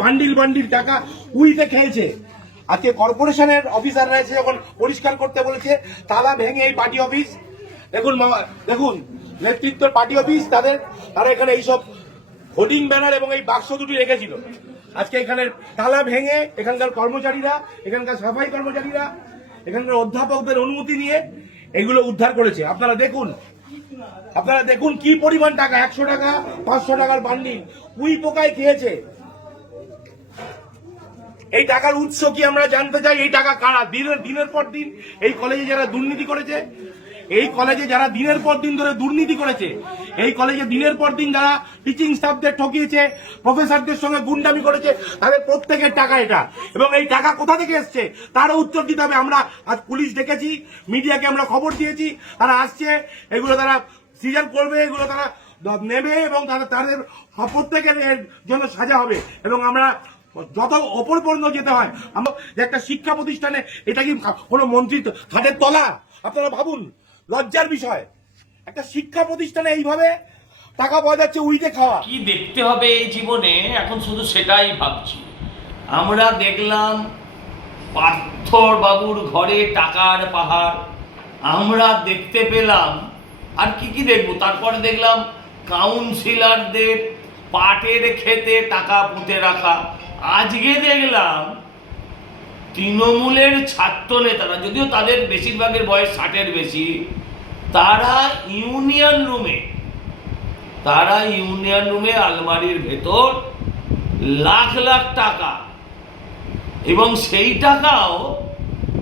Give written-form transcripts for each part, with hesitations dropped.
Bundle bundle টাকা উইতে খেয়েছে। আজকে কর্পোরেশনের অফিসাররা এসে যখন পরিষ্কার করতে বলেছে, তালা ভেঙে এই পার্টি অফিস, দেখুন দেখুন নেতৃত্ব পার্টি অফিস তারা এখানে এইসব হোর্ডিং ব্যানার এবং এই বাক্স দুটি রেখেছিল। আজকে এখানে তালা ভেঙে এখানকার কর্মচারীরা, এখানকার সাফাই কর্মচারীরা, এখানকার অধ্যাপকদের অনুমতি নিয়ে এগুলো উদ্ধার করেছে। আপনারা দেখুন কি পরিমাণ টাকা, 100 টাকা 500 টাকার বান্ডিল উই পোকায় খেয়েছে। এই টাকার উৎস কি আমরা জানতে চাই? এই টাকা কারা? দিনের পর দিন এই কলেজে যারা দুর্নীতি করেছে, এই কলেজে যারা দিনের পর দিন ধরে দুর্নীতি করেছে, এই কলেজে দিনের পর দিন যারা টিচিং স্টাফদের ঠকিয়েছে, প্রফেসরদের সঙ্গে গুন্ডামি করেছে, তাদের প্রত্যেকের টাকা এটা। এবং এই টাকা কোথা থেকে এসছে তারও উত্তর দিতে হবে। আমরা আজ পুলিশ ডেকেছি, মিডিয়াকে আমরা খবর দিয়েছি, তারা আসছে, এগুলো তারা সিজন করবে, এগুলো তারা নেবে এবং তাদের প্রত্যেকের জন্য সাজা হবে। এবং আমরা যত ওপর পর্যন্ত যেতে হয়, আমরা একটা শিক্ষা প্রতিষ্ঠানে, এটা কি কোনো মন্ত্রীর হাতের তলা? আপনারা ভাবুন, লজ্জার বিষয়। একটা শিক্ষা প্রতিষ্ঠানে এইভাবে টাকা পাওয়া যাচ্ছে উইতে খাওয়া। কি দেখতে হবে এই জীবনে, এখন শুধু সেটাই ভাবছি। আমরা দেখলাম পার্থর বাবুর ঘরে টাকার পাহাড়, আমরা দেখতে পেলাম। আর কি দেখবো? তারপরে দেখলাম কাউন্সিলরদের পাটের খেতে টাকা পুঁতে রাখা। আজকে দেখলাম তৃণমূলের ছাত্র নেতারা, যদিও তাদের বেশিরভাগের বয়স 60-এর বেশি, তারা ইউনিয়ন রুমে আলমারির ভেতর লাখ লাখ টাকা, এবং সেই টাকাও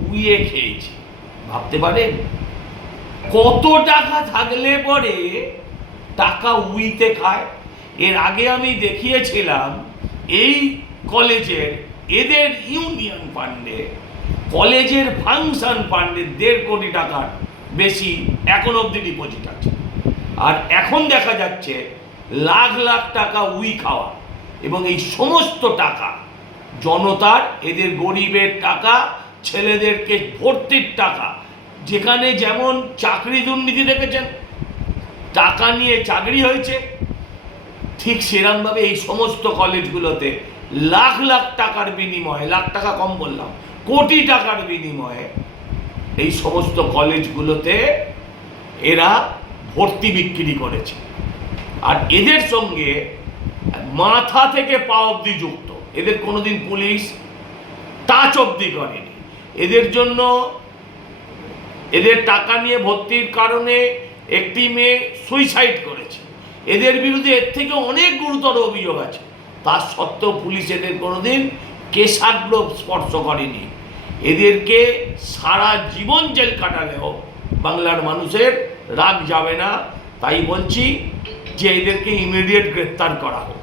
উইয়ে খেয়েছে। ভাবতে পারেন কত টাকা থাকলে পরে টাকা উইতে খায়। এর আগে আমি দেখিয়েছিলাম এই কলেজের, এদের ইউনিয়ন ফান্ডে, কলেজের ফাংশন ফান্ডে 1.5 কোটি টাকার বেশি এখন অবধি ডিপোজিট আছে। আর এখন দেখা যাচ্ছে লাখ লাখ টাকা উই খাওয়া। এবং এই সমস্ত টাকা জনতার, এদের গরিবের টাকা, ছেলেদেরকে ভর্তির টাকা। যেখানে যেমন চাকরি দুর্নীতি দেখেছেন, টাকা নিয়ে চাকরি হয়েছে, ঠিক সেরকমভাবে এই সমস্ত কলেজগুলোতে লাখ লাখ টাকার বিনিময়ে, লাখ টাকা কম বললাম, কোটি টাকার বিনিময়ে এই সমস্ত কলেজগুলোতে এরা ভর্তি বিক্রি করেছে। আর এদের সঙ্গে মাথা থেকে পা অবধি যুক্ত। এদের কোনোদিন পুলিশ টাচ অবধি করেনি। এদের জন্য, এদের টাকা নিয়ে ভর্তির কারণে একটি মেয়ে সুইসাইড করেছে। এদের বিরুদ্ধে এর থেকে অনেক গুরুতর অভিযোগ আছে। তার সত্ত্বেও পুলিশ এদের কোনোদিন কেশাগ্র স্পর্শ করেনি। এদেরকে সারা জীবন জেল কাটালেও বাংলার মানুষের রাগ যাবে না। তাই বলছি যে এদেরকে ইমিডিয়েট গ্রেফতার করা হোক।